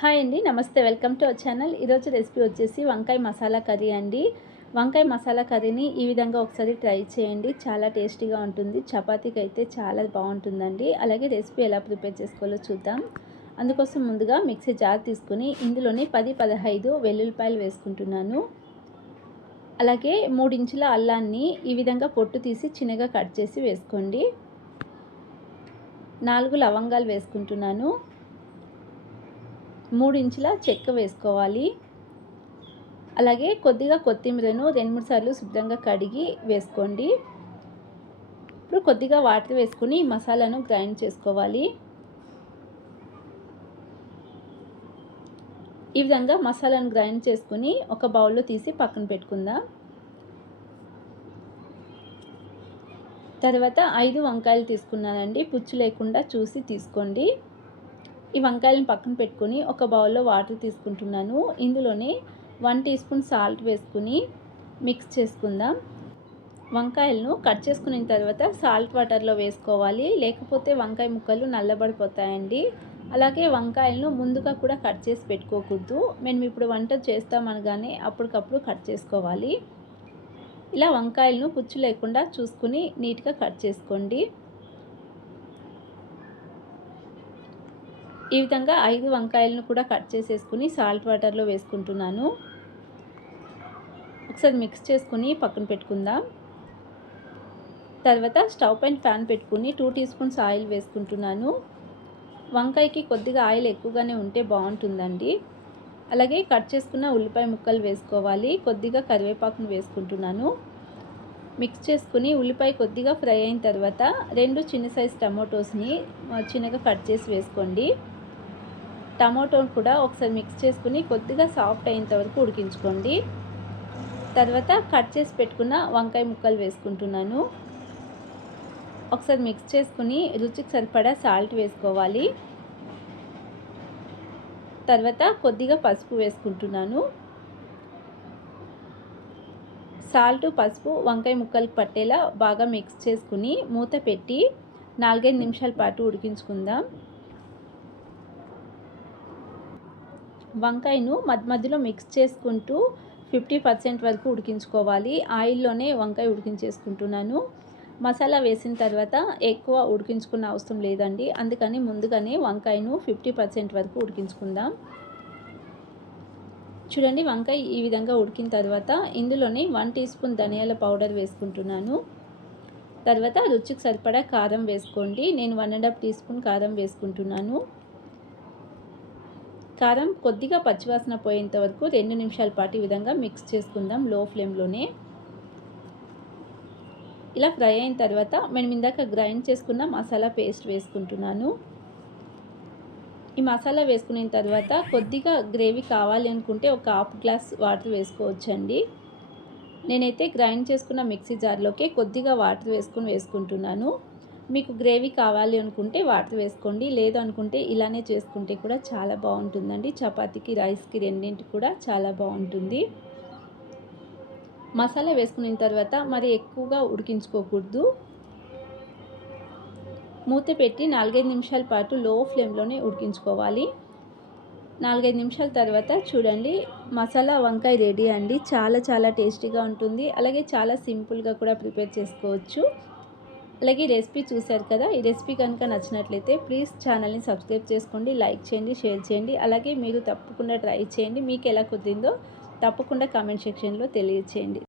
Hi అండి, నమస్తే. Welcome to our channel. ఈరోజు రెసిపీ వచ్చేసి వంకాయ మసాలా కర్రీ అండి. వంకాయ మసాలా కర్రీని ఈ విధంగా ఒకసారి ట్రై చేయండి. చాలా టేస్టీగా ఉంటుంది. చపాతీకి అయితే చాలా బాగుంటుందండి. అలాగే రెసిపీ ఎలా ప్రిపేర్ చేసుకోవాలో చూద్దాం. అందుకోసం ముందుగా మిక్సీ జార్ తీసుకుని ఇందులోని 10-15 వెల్లుల్లిపాయలు వేసుకుంటున్నాను. అలాగే 3 ఇంచుల అల్లాన్ని ఈ విధంగా పొట్టు తీసి చిన్నగా కట్ చేసి వేసుకోండి. 4 లవంగాలు వేసుకుంటున్నాను. 3 ఇంచుల చెక్క వేసుకోవాలి. అలాగే కొద్దిగా కొత్తిమీరను 2-3 సార్లు శుభ్రంగా కడిగి వేసుకోండి. ఇప్పుడు కొద్దిగా వాటర్ వేసుకుని మసాలాను గ్రైండ్ చేసుకోవాలి. ఈ విధంగా మసాలాను గ్రైండ్ చేసుకుని ఒక బౌల్లో తీసి పక్కన పెట్టుకుందాం. తర్వాత 5 వంకాయలు తీసుకున్నానండి. పుచ్చు లేకుండా చూసి తీసుకోండి. ఈ వంకాయలను పక్కన పెట్టుకొని ఒక బౌల్లో వాటర్ తీసుకుంటున్నాను. ఇందులోనే 1 టీ స్పూన్ సాల్ట్ వేసుకుని మిక్స్ చేసుకుందాం. వంకాయలను కట్ చేసుకున్న తర్వాత సాల్ట్ వాటర్లో వేసుకోవాలి, లేకపోతే వంకాయ ముక్కలు నల్లబడిపోతాయండి. అలాగే వంకాయలను ముందుగా కూడా కట్ చేసి పెట్టుకోకూడదు. మేము ఇప్పుడు వంట చేస్తామనగానే అప్పటికప్పుడు కట్ చేసుకోవాలి. ఇలా వంకాయలను పుచ్చు లేకుండా చూసుకుని నీట్గా కట్ చేసుకోండి. ఈ విధంగా 5 వంకాయలను కూడా కట్ చేసేసుకుని సాల్ట్ వాటర్లో వేసుకుంటున్నాను. ఒకసారి మిక్స్ చేసుకుని పక్కన పెట్టుకుందాం. తర్వాత స్టవ్ పైన ప్యాన్ పెట్టుకుని 2 టీ స్పూన్స్ ఆయిల్ వేసుకుంటున్నాను. వంకాయకి కొద్దిగా ఆయిల్ ఎక్కువగానే ఉంటే బాగుంటుందండి. అలాగే కట్ చేసుకున్న ఉల్లిపాయ ముక్కలు వేసుకోవాలి. కొద్దిగా కరివేపాకును వేసుకుంటున్నాను. మిక్స్ చేసుకుని ఉల్లిపాయ కొద్దిగా ఫ్రై అయిన తర్వాత 2 చిన్న సైజు టమాటోస్ని చిన్నగా కట్ చేసి వేసుకోండి. టమాటోని కూడా ఒకసారి మిక్స్ చేసుకుని కొద్దిగా సాఫ్ట్ అయ్యేంత వరకు ఉడికించుకోండి. తర్వాత కట్ చేసి పెట్టుకున్న వంకాయ ముక్కలు వేసుకుంటున్నాను. ఒకసారి మిక్స్ చేసుకుని రుచికి సరిపడా సాల్ట్ వేసుకోవాలి. తర్వాత కొద్దిగా పసుపు వేసుకుంటున్నాను. సాల్ట్, పసుపు వంకాయ ముక్కలకు పట్టేలా బాగా మిక్స్ చేసుకుని మూత పెట్టి 4-5 నిమిషాల పాటు ఉడికించుకుందాం. వంకాయను మధ్యలో మిక్స్ చేసుకుంటూ 50% వరకు ఉడికించుకోవాలి. ఆయిల్లోనే వంకాయ ఉడికించేసుకుంటున్నాను. మసాలా వేసిన తర్వాత ఎక్కువ ఉడికించుకున్న అవసరం లేదండి. అందుకని ముందుగానే వంకాయను 50% వరకు ఉడికించుకుందాం. చూడండి, వంకాయ ఈ విధంగా ఉడికిన తర్వాత ఇందులోనే 1 టీ స్పూన్ ధనియాల పౌడర్ వేసుకుంటున్నాను. తర్వాత రుచికి సరిపడా కారం వేసుకోండి. నేను 1½ టీ స్పూన్ కారం వేసుకుంటున్నాను. కారం కొద్దిగా పచ్చివాసన పోయేంత వరకు 2 నిమిషాల పాటు ఈ విధంగా మిక్స్ చేసుకుందాం లో ఫ్లేమ్లోనే. ఇలా ఫ్రై అయిన తర్వాత మనం ఇందాక గ్రైండ్ చేసుకున్న మసాలా పేస్ట్ వేసుకుంటున్నాను. ఈ మసాలా వేసుకున్న తర్వాత కొద్దిగా గ్రేవీ కావాలి అనుకుంటే ఒక హాఫ్ గ్లాస్ వాటర్ వేసుకోవచ్చండి. నేనైతే గ్రైండ్ చేసుకున్న మిక్సీ జార్లోకి కొద్దిగా వాటర్ వేసుకుంటున్నాను. మీకు గ్రేవీ కావాలి అనుకుంటే వాటర్ వేసుకోండి, లేదు అనుకుంటే ఇలానే చేసుకుంటే కూడా చాలా బాగుంటుందండి. చపాతీకి, రైస్కి రెండింటికి కూడా చాలా బాగుంటుంది. మసాలా వేసుకున్న తర్వాత మరి ఎక్కువగా ఉడికించుకోకూడదు. మూత పెట్టి 4-5 నిమిషాల పాటు లో ఫ్లేమ్లోనే ఉడికించుకోవాలి. 4-5 నిమిషాల తర్వాత చూడండి, మసాలా వంకాయ రెడీ అండి. చాలా టేస్టీగా ఉంటుంది. అలాగే చాలా సింపుల్గా కూడా ప్రిపేర్ చేసుకోవచ్చు. అలాగే రెసిపీ చూశారు కదా. ఈ రెసిపీ కనుక నచ్చినట్లయితే ప్లీజ్ ఛానల్ని సబ్స్క్రైబ్ చేసుకోండి, లైక్ చేయండి, షేర్ చేయండి. అలాగే మీరు తప్పకుండా ట్రై చేయండి. మీకు ఎలా కుదిరిందో తప్పకుండా కామెంట్ సెక్షన్లో తెలియచేయండి.